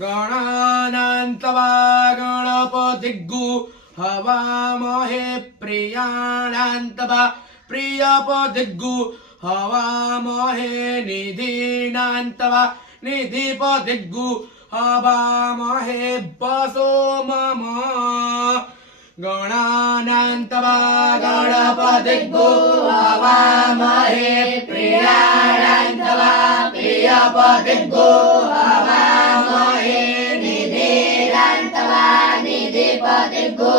गणानान्तवा गणपतिग्गु हवामहे प्रियाणान्तवा प्रियपतिग्गु हवामहे निधीनान्तवा निधिपतिग्गु हवामहे वसो मम गणानान्तवा गणपतिग्गु हवामहे प्रियाणान्तवा प्रियपतिग्गु हवामहे निधीनान्तवा निधिपतिग्गु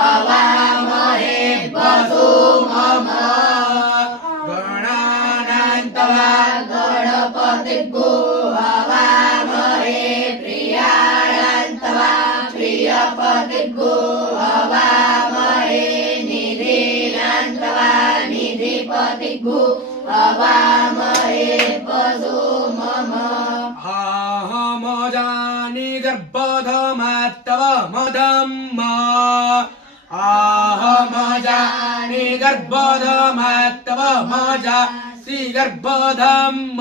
हवामहे वसो मम गणानान्तवा गणपतिग्गु हवामहे प्रियाणान्तवा प्रियपतिग्गु हवामहे निधीनान्तवा निधिपतिग्गु हवामहे वसो मम आहमजानि गर्भधमस्तव मदम्म आहमजानि गर्भधमस्तव मजासि गर्भधम्म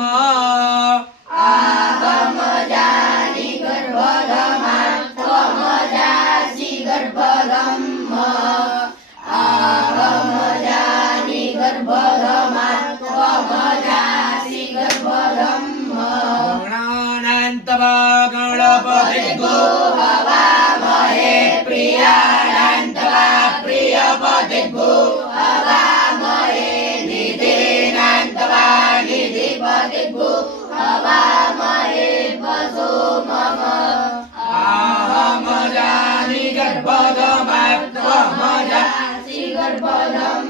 आहमजानि गर्भधमस्तव मजासि गर्भधम्म आहमजानि गर्भधमस्तव मजासि गर्भधम्म गणानान्तवा गणपतिग्गु हवामहे प्रियाणान्तवा प्रियपतिग्गु हवामहे निधीनान्तवा निधिपतिग्गु हवामहे वसो मम आहमजानि गर्भधमस्तव मजासि गर्भधम्म